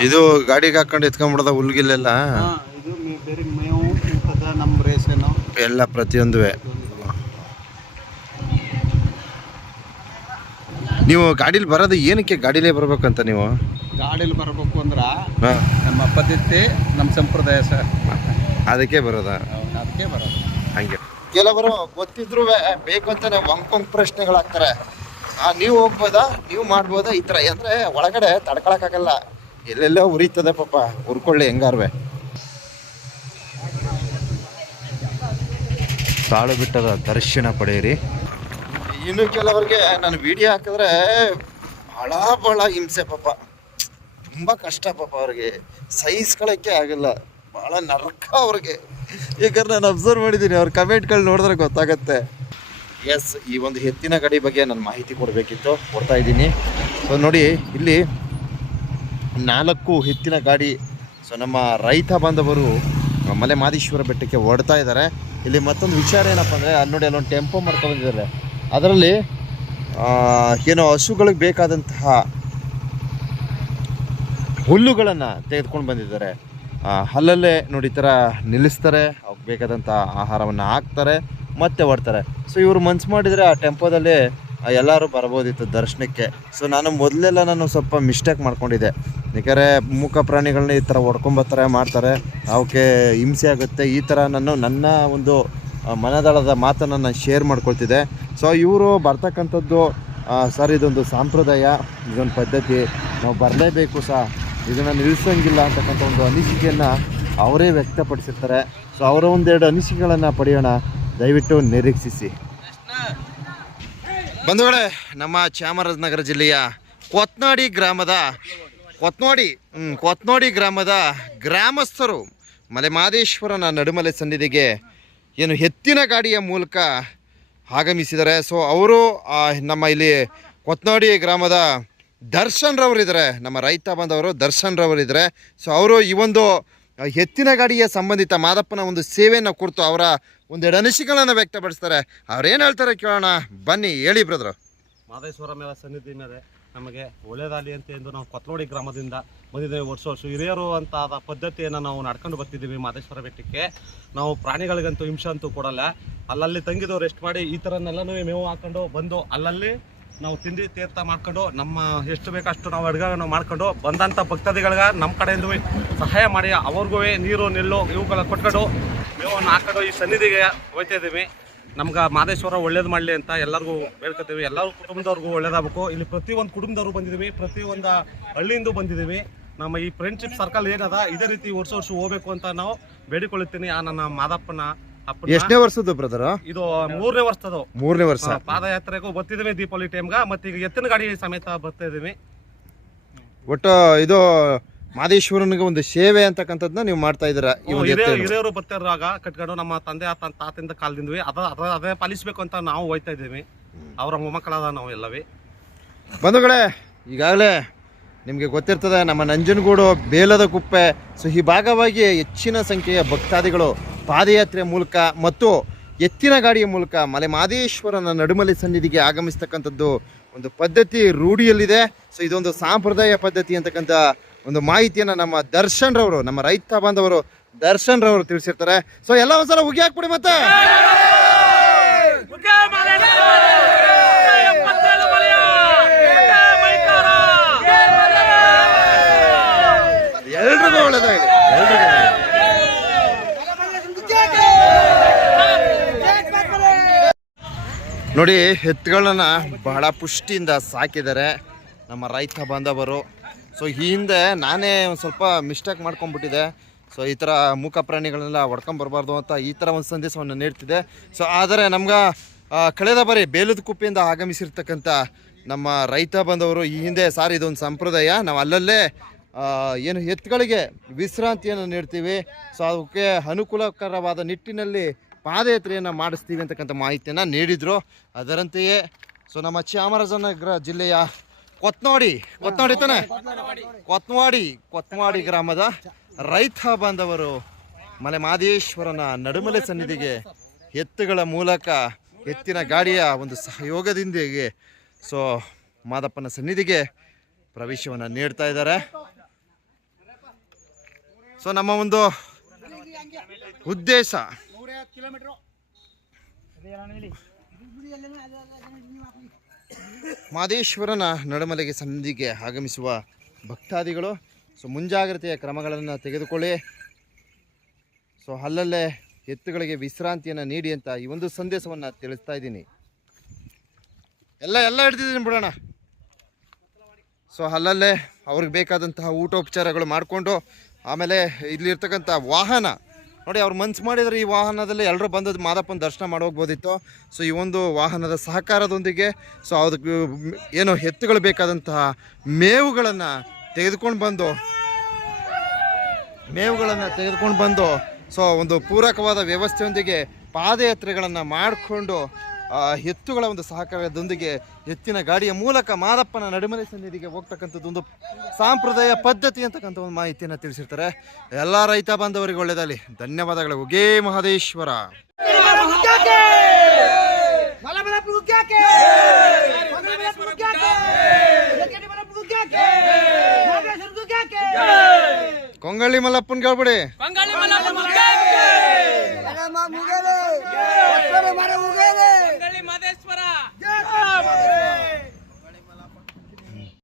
ಇದು ಗಾಡಿಗೆ ಹಾಕೊಂಡು ಎತ್ಕೊಂಡ್ಬಿಡದ ಹುಲ್ಗಿಲ್ಲೆಲ್ಲ? ಹಾ, ಇದು ಮೇ- ಬೇರೆ ಮೇವು ನಮ್ಮ ರೇಷನು ಎಲ್ಲ ಪ್ರತಿಯೊಂದು ನೀವು ಗಾಡೀಲಿ ಬರೋದು ಏನಕ್ಕೆ? ಗಾಡೀಲೇ ಬರ್ಬೇಕಂತ ನೀವು? ಗಾಡಿಲಿ ಬರಬೇಕು ಅಂದ್ರೆ ಹಾ, ನಮ್ಮ ಪದ್ಧತಿ ನಮ್ಮ ಸಂಪ್ರದಾಯ ಸರ್ ಅದಕ್ಕೆ ಬರೋದಾ? ಅದಕ್ಕೆ ಬರೋದು. ಹಂಗೆ. ಕೆಲವರು ಗೊತ್ತಿದ್ರು ಬೇಕು ಅಂತಾನೆ ಪ್ರಶ್ನೆಗಳು ಪ್ರಶ್ನೆಗಳಾಗ್ತಾರೆ. ಆ ನೀವು ಹೋಗ್ಬೋದಾ? ನೀವು ಮಾಡ್ಬೋದಾ? ಈ ಥರ ಅಂದ್ರೆ ಒಳಗಡೆ ತಡ್ಕೊಳಕ್ಕಾಗಲ್ಲ. ಎಲ್ಲೆಲ್ಲೋ ಉರಿತದೆ ಪಾಪ ಉರ್ಕೊಳ್ಳಿ ಹೆಂಗಾರ್ವೆ. ತಾಳು ಬಿಟ್ಟದ ದರ್ಶನ ಪಡೆಯಿರಿ. ಇನ್ನು ಕೆಲವರಿಗೆ ನಾನು ವಿಡಿಯೋ ಹಾಕಿದ್ರೆ ಭಾಳ ಭಾಳ ಹಿಂಸೆ ಪಾಪ. ತುಂಬ ಕಷ್ಟ ಪಾಪ ಅವ್ರಿಗೆ. ಸಹಿಸ್ಕೊಳ್ಳೋಕ್ಕೆ ಆಗಲ್ಲ. ಭಾಳ ನರಕ ಅವ್ರಿಗೆ. ಯಾಕಂದ್ರೆ ನಾನು ಅಬ್ಸರ್ವ್ ಮಾಡಿದ್ದೀನಿ ಅವ್ರ ಕಮೆಂಟ್ಗಳು ನೋಡಿದ್ರೆ ಗೊತ್ತಾಗತ್ತೆ. ಎಸ್ ಈ ಒಂದು ಎತ್ತಿನ ಗಡಿ ಬಗ್ಗೆ ನಾನು ಮಾಹಿತಿ ಕೊಡಬೇಕಿತ್ತು ಕೊಡ್ತಾ ಇದ್ದೀನಿ. ಸೊ ನೋಡಿ ಇಲ್ಲಿ ನಾಲ್ಕು ಎತ್ತಿನ ಗಾಡಿ. ಸೊ ನಮ್ಮ ರೈತ ಬಾಂಧವರು ಮಲೆ ಮಾದೇಶ್ವರ ಬೆಟ್ಟಕ್ಕೆ ಹೊಡ್ತಾ ಇದ್ದಾರೆ. ಇಲ್ಲಿ ಮತ್ತೊಂದು ವಿಚಾರ ಏನಪ್ಪ ಅಂದರೆ, ಅಲ್ಲಿ ನೋಡಿ ಅಲ್ಲೊಂದು ಟೆಂಪೋ ಮಾಡ್ಕೊಂಡು ಬಂದಿದ್ದಾರೆ. ಅದರಲ್ಲಿ ಏನೋ ಹಸುಗಳಿಗೆ ಬೇಕಾದಂತಹ ಹುಲ್ಲುಗಳನ್ನು ತೆಗೆದುಕೊಂಡು ಬಂದಿದ್ದಾರೆ. ಅಲ್ಲಲ್ಲೇ ನೋಡಿ, ಈ ಥರ ನಿಲ್ಲಿಸ್ತಾರೆ. ಅವ್ಕೆ ಬೇಕಾದಂಥ ಆಹಾರವನ್ನು ಹಾಕ್ತಾರೆ, ಮತ್ತೆ ಹೊಡ್ತಾರೆ. ಸೊ ಇವರು ಮನ್ಸು ಮಾಡಿದರೆ ಆ ಟೆಂಪೋದಲ್ಲಿ ಎಲ್ಲರೂ ಬರ್ಬೋದಿತ್ತು ದರ್ಶನಕ್ಕೆ. ಸೊ ನಾನು ಮೊದಲೆಲ್ಲ ನಾನು ಸ್ವಲ್ಪ ಮಿಸ್ಟೇಕ್ ಮಾಡ್ಕೊಂಡಿದ್ದೆ. ಯಾಕಂದರೆ ಮೂಕ ಪ್ರಾಣಿಗಳನ್ನ ಈ ಥರ ಹೊಡ್ಕೊಂಬತ್ತಾರೆ ಮಾಡ್ತಾರೆ. ಅವಕ್ಕೆ ಹಿಂಸೆ ಆಗುತ್ತೆ. ಈ ಥರ ನಾನು ನನ್ನ ಒಂದು ಮನದಳದ ಮಾತನ್ನು ನಾನು ಶೇರ್ ಮಾಡ್ಕೊಳ್ತಿದ್ದೆ. ಸೊ ಇವರು ಬರ್ತಕ್ಕಂಥದ್ದು ಸರ್ ಇದೊಂದು ಸಾಂಪ್ರದಾಯ, ಇದೊಂದು ಪದ್ಧತಿ. ನಾವು ಬರಲೇಬೇಕು ಸಹ ಇದನ್ನು ನಿಲ್ಲಿಸೋಂಗಿಲ್ಲ ಅಂತಕ್ಕಂಥ ಒಂದು ಅನಿಸಿಕೆಯನ್ನು ಅವರೇ ವ್ಯಕ್ತಪಡಿಸಿರ್ತಾರೆ. ಸೊ ಅವರ ಒಂದೆರಡು ಅನಿಸಿಕೆಗಳನ್ನು ಪಡೆಯೋಣ. ದಯವಿಟ್ಟು ನಿರೀಕ್ಷಿಸಿ. ಬಂಧುಗಳೇ, ನಮ್ಮ ಚಾಮರಾಜನಗರ ಜಿಲ್ಲೆಯ ಕೊತ್ನಾಡಿ ಗ್ರಾಮದ ಕೊತ್ನೋಡಿ ಕೊತ್ನೋಡಿ ಗ್ರಾಮದ ಗ್ರಾಮಸ್ಥರು ಮಲೆಮಾದೇಶ್ವರನ ನಡುಮಲೆ ಸನ್ನಿಧಿಗೆ ಏನು ಎತ್ತಿನ ಗಾಡಿಯ ಮೂಲಕ ಆಗಮಿಸಿದ್ದಾರೆ ಸೊ ಅವರು ನಮ್ಮ ಇಲ್ಲಿ ಕೊತ್ನೋಡಿ ಗ್ರಾಮದ ದರ್ಶನ್ ರವರಿದ್ದಾರೆ ನಮ್ಮ ರೈತ ಬಂದವರು ದರ್ಶನ್ ರವರಿದ್ದಾರೆ ಸೊ ಅವರು ಈ ಒಂದು ಎತ್ತಿನ ಗಾಡಿಯ ಸಂಬಂಧಿತ ಮಾದಪ್ಪನ ಒಂದು ಸೇವೆಯನ್ನು ಕುರಿತು ಅವರ ಒಂದೆರಡು ಅನಿಸಿಕೆಗಳನ್ನು ವ್ಯಕ್ತಪಡಿಸ್ತಾರೆ. ಅವ್ರೇನು ಹೇಳ್ತಾರೆ ಕೇಳೋಣ. ಬನ್ನಿ, ಹೇಳಿ ಬ್ರದ್ರು. ಮಾದೇಶ್ವರ ಮೇಲೆ ಸನ್ನಿಧಿ ಮೇಲೆ ನಮಗೆ ಒಳ್ಳೇದಾಗಲಿ ಅಂತ ಎಂದು ನಾವು ಕೊತ್ಲೋಡಿ ಗ್ರಾಮದಿಂದ ಬಂದಿದ್ದೇವೆ ವರ್ಷ ವರ್ಷ. ಹಿರಿಯರು ಅಂತ ಆದ ಪದ್ಧತಿಯನ್ನು ನಾವು ನಡ್ಕೊಂಡು ಬರ್ತಿದ್ದೀವಿ ಮಾದೇಶ್ವರ ಬೆಟ್ಟಕ್ಕೆ. ನಾವು ಪ್ರಾಣಿಗಳಿಗಂತೂ ಹಿಂಸೆ ಅಂತೂ ಕೊಡಲ್ಲ. ಅಲ್ಲಲ್ಲಿ ತಂಗಿದವ್ರು ರೆಸ್ಟ್ ಮಾಡಿ ಈ ಥರನ್ನೆಲ್ಲನೂ ಮೇವು ಹಾಕೊಂಡು ಬಂದು ಅಲ್ಲಲ್ಲಿ ನಾವು ತಿಂಡಿ ತೀರ್ಥ ಮಾಡ್ಕೊಂಡು ನಮ್ಮ ಎಷ್ಟು ಬೇಕಷ್ಟು ನಾವು ಅಡುಗೆ ನಾವು ಮಾಡ್ಕೊಂಡು ಬಂದಂಥ ಭಕ್ತಾದಿಗಳಿಗೆ ನಮ್ಮ ಕಡೆಯಿಂದ ಸಹಾಯ ಮಾಡಿ, ಅವ್ರಿಗೂ ನೀರು, ನೆಲ್ಲು ಇವುಗಳ ಕೊಟ್ಕೊಂಡು ಮೇವನ್ನು ಹಾಕೊಂಡು ಈ ಸನ್ನಿಧಿಗೆ ಹೋಗ್ತಾ ಇದ್ದೀವಿ. ನಮ್ಗೆ ಮಾದೇಶ್ವರ ಒಳ್ಳೇದು ಮಾಡಲಿ ಅಂತ ಎಲ್ಲರಿಗೂ ಬೇಡ್ಕೊತೀವಿ. ಎಲ್ಲರೂ ಕುಟುಂಬದವ್ರಿಗೂ ಒಳ್ಳೇದಾಗಬೇಕು. ಇಲ್ಲಿ ಪ್ರತಿಯೊಂದು ಕುಟುಂಬದವ್ರು ಬಂದಿದ್ದೀವಿ. ಪ್ರತಿಯೊಂದು ಹಳ್ಳಿಯಿಂದ ಬಂದಿದ್ದೀವಿ. ನಮ್ಮ ಈ ಫ್ರೆಂಡ್ಶಿಪ್ ಸರ್ಕಲ್ ಏನದ? ಇದೇ ರೀತಿ ವರ್ಷ ವರ್ಷ ಹೋಗ್ಬೇಕು ಅಂತ ನಾವು ಬೇಡಿಕೊಳ್ಳುತ್ತೀನಿ. ಆ ನನ್ನ ಮಾದಪ್ಪನ ಎಷ್ಟನೇ ವರ್ಷದ ಬ್ರದರ್ ಇದು ಮೂರನೇ ವರ್ಷದ ಮೂರನೇ ವರ್ಷ. ಪಾದಯಾತ್ರೆಗೂ ಬರ್ತಿದೀವಿ ದೀಪಾವಳಿ ಟೈಮ್ಗ ಮತ್ತೆ ಈಗ ಎತ್ತಿನ ಗಾಡಿ ಸಮೇತ ಬರ್ತಾ ಇದೀವಿ ಒಟ್ಟು ಇದು ಮಾದೇಶ್ವರನಿಗೆ ಒಂದು ಸೇವೆ ಅಂತಕ್ಕಂಥದ್ದನ್ನ ನೀವು ಮಾಡ್ತಾ ಇದೀರ ಹಿರಿಯವರು ಬರ್ತಿರುವಾಗ ಕಟ್ಕೊಂಡು ನಮ್ಮ ತಂದೆ ತಾತಿಂದ ಕಾಲದಿಂದ್ವಿ. ಅದ ಅದ ಅದೇ ಪಾಲಿಸಬೇಕು ಅಂತ ನಾವು ಹೋಯ್ತಾ ಇದ್ದೀವಿ. ಅವರ ಮೊಮ್ಮಕ್ಕಳಾದ ನಾವು ಎಲ್ಲವೇ. ಬಂಧುಗಳೇ ಈಗಾಗಲೇ ನಿಮಗೆ ಗೊತ್ತಿರ್ತದೆ ನಮ್ಮ ನಂಜನಗೂಡು ಬೇಲದ ಕುಪ್ಪೆ ಸೊ ಈ ಭಾಗವಾಗಿ ಹೆಚ್ಚಿನ ಸಂಖ್ಯೆಯ ಭಕ್ತಾದಿಗಳು ಪಾದಯಾತ್ರೆ ಮೂಲಕ ಮತ್ತು ಎತ್ತಿನ ಗಾಡಿಯ ಮೂಲಕ ಮಲೆ ಮಾದೇಶ್ವರನ ನಡುಮಲೆ ಸನ್ನಿಧಿಗೆ ಆಗಮಿಸ್ತಕ್ಕಂಥದ್ದು ಒಂದು ಪದ್ಧತಿ ರೂಢಿಯಲ್ಲಿದೆ. ಸೊ ಇದೊಂದು ಸಾಂಪ್ರದಾಯ ಪದ್ಧತಿ ಅಂತಕ್ಕಂಥ ಒಂದು ಮಾಹಿತಿಯನ್ನು ನಮ್ಮ ದರ್ಶನ್ ರವರು, ನಮ್ಮ ರೈತ ಬಾಂಧವರು ದರ್ಶನ್ ರವರು ತಿಳಿಸಿರ್ತಾರೆ. ಸೊ ಎಲ್ಲ ಒಂದ್ಸಲ ಉಗಿ ಹಾಕ್ಬಿಡಿ ಮತ್ತೆ. ಎಲ್ರಿಗೂ ಒಳ್ಳೇದಾಗಲಿ. ಎಲ್ರಿಗೂ ನೋಡಿ, ಎತ್ತುಗಳನ್ನ ಬಹಳ ಪುಷ್ಟಿಯಿಂದ ಸಾಕಿದ್ದಾರೆ. ನಮ್ಮ ರೈತ ಬಾಂಧವರು. ಸೊ ಈ ಹಿಂದೆ ನಾನೇ ಒಂದು ಸ್ವಲ್ಪ ಮಿಸ್ಟೇಕ್ ಮಾಡ್ಕೊಂಡ್ಬಿಟ್ಟಿದೆ ಸೊ ಈ ಥರ ಮೂಕ ಪ್ರಾಣಿಗಳನ್ನೆಲ್ಲ ಹೊಡ್ಕೊಂಬರ್ಬಾರ್ದು ಅಂತ ಈ ಥರ ಒಂದು ಸಂದೇಶವನ್ನು ನೀಡ್ತಿದೆ ಸೊ ಆದರೆ ನಮ್ಗೆ ಕಳೆದ ಬಾರಿ ಬೇಲದ ಕುಪ್ಪೆಯಿಂದ ಆಗಮಿಸಿರ್ತಕ್ಕಂಥ ನಮ್ಮ ರೈತ ಬಂದವರು ಈ ಹಿಂದೆ ಸಾರ್ ಇದೊಂದು ಸಂಪ್ರದಾಯ. ನಾವು ಅಲ್ಲಲ್ಲೇ ಏನು ಎತ್ತುಗಳಿಗೆ ವಿಶ್ರಾಂತಿಯನ್ನು ನೀಡ್ತೀವಿ. ಸೊ ಅದಕ್ಕೆ ಅನುಕೂಲಕರವಾದ ನಿಟ್ಟಿನಲ್ಲಿ ಪಾದಯಾತ್ರೆಯನ್ನು ಮಾಡಿಸ್ತೀವಿ ಅಂತಕ್ಕಂಥ ಮಾಹಿತಿಯನ್ನು ನೀಡಿದರು. ಅದರಂತೆಯೇ ಸೊ ನಮ್ಮ ಚಾಮರಾಜನಗರ ಜಿಲ್ಲೆಯ ಕೊತ್ನೋಡಿ ಕೊತ್ನೋಡಿ ತಾನೆ? ಕೊತ್ನವಾಡಿ ಕೊತ್ನವಾಡಿ ಗ್ರಾಮದ ರೈತ ಬಾಂಧವರು ಮಲೆ ಮಾದೇಶ್ವರನ ನಡುಮಲೆ ಸನ್ನಿಧಿಗೆ ಎತ್ತುಗಳ ಮೂಲಕ ಎತ್ತಿನ ಗಾಡಿಯ ಒಂದು ಸಹಯೋಗದಿಂದಿಗೆ ಸೊ ಮಾದಪ್ಪನ ಸನ್ನಿಧಿಗೆ ಪ್ರವೇಶವನ್ನು ನೀಡ್ತಾ ಇದ್ದಾರೆ. ಸೊ ನಮ್ಮ ಒಂದು ಉದ್ದೇಶ ಮಾದೇಶ್ವರನ ನಡುಮಲೆಗೆ ಸಂಧಿಗೆ ಆಗಮಿಸುವ ಭಕ್ತಾದಿಗಳು ಸೊ ಮುಂಜಾಗ್ರತೆಯ ಕ್ರಮಗಳನ್ನು ತೆಗೆದುಕೊಳ್ಳಿ. ಸೊ ಅಲ್ಲಲ್ಲೇ ಎತ್ತುಗಳಿಗೆ ವಿಶ್ರಾಂತಿಯನ್ನು ನೀಡಿ ಅಂತ ಈ ಒಂದು ಸಂದೇಶವನ್ನು ತಿಳಿಸ್ತಾ ಇದ್ದೀನಿ. ಎಲ್ಲ ಎಲ್ಲ ಹಿಡ್ದಿದ್ದೀನಿ ಬಿಡೋಣ. ಸೊ ಅಲ್ಲಲ್ಲೇ ಅವ್ರಿಗೆ ಬೇಕಾದಂತಹ ಊಟೋಪಚಾರಗಳು ಮಾಡಿಕೊಂಡು ಆಮೇಲೆ ಇಲ್ಲಿರ್ತಕ್ಕಂಥ ವಾಹನ ನೋಡಿ, ಅವ್ರು ಮನ್ಸು ಮಾಡಿದರೆ ಈ ವಾಹನದಲ್ಲಿ ಎಲ್ಲರೂ ಬಂದದ್ದು ಮಾದಪ್ಪನ ದರ್ಶನ ಮಾಡೋಗ್ಬೋದಿತ್ತು ಸೊ ಈ ಒಂದು ವಾಹನದ ಸಹಕಾರದೊಂದಿಗೆ ಸೊ ಅದಕ್ಕೆ ಏನು ಎತ್ತುಗಳು ಬೇಕಾದಂತಹ ಮೇವುಗಳನ್ನು ತೆಗೆದುಕೊಂಡು ಬಂದು, ಮೇವುಗಳನ್ನು ತೆಗೆದುಕೊಂಡು ಬಂದು ಸೊ ಒಂದು ಪೂರಕವಾದ ವ್ಯವಸ್ಥೆಯೊಂದಿಗೆ ಪಾದಯಾತ್ರೆಗಳನ್ನು ಮಾಡಿಕೊಂಡು ಎತ್ತುಗಳ ಒಂದು ಸಹಕಾರದೊಂದಿಗೆ ಎತ್ತಿನ ಗಾಡಿಯ ಮೂಲಕ ಮಾದಪ್ಪನ ನಡುಮನೆ ಸನ್ನಿಧಿಗೆ ಹೋಗ್ತಕ್ಕಂಥದ್ದು ಒಂದು ಸಾಂಪ್ರದಾಯ ಪದ್ಧತಿ ಅಂತಕ್ಕಂಥ ಒಂದು ಮಾಹಿತಿಯನ್ನು ತಿಳಿಸಿರ್ತಾರೆ. ಎಲ್ಲ ರೈತ ಬಾಂಧವರಿಗೆ ಒಳ್ಳೆಯದಲ್ಲಿ ಧನ್ಯವಾದಗಳು. ಉಗೇ ಮಹದೇಶ್ವರ. ಕೊಂಗಳ್ಳಿ ಮಲ್ಲಪ್ಪನ್ ಕೇಳ್ಬಿಡಿ. ಕೊಂಗಳ್ಳಿ আমাদের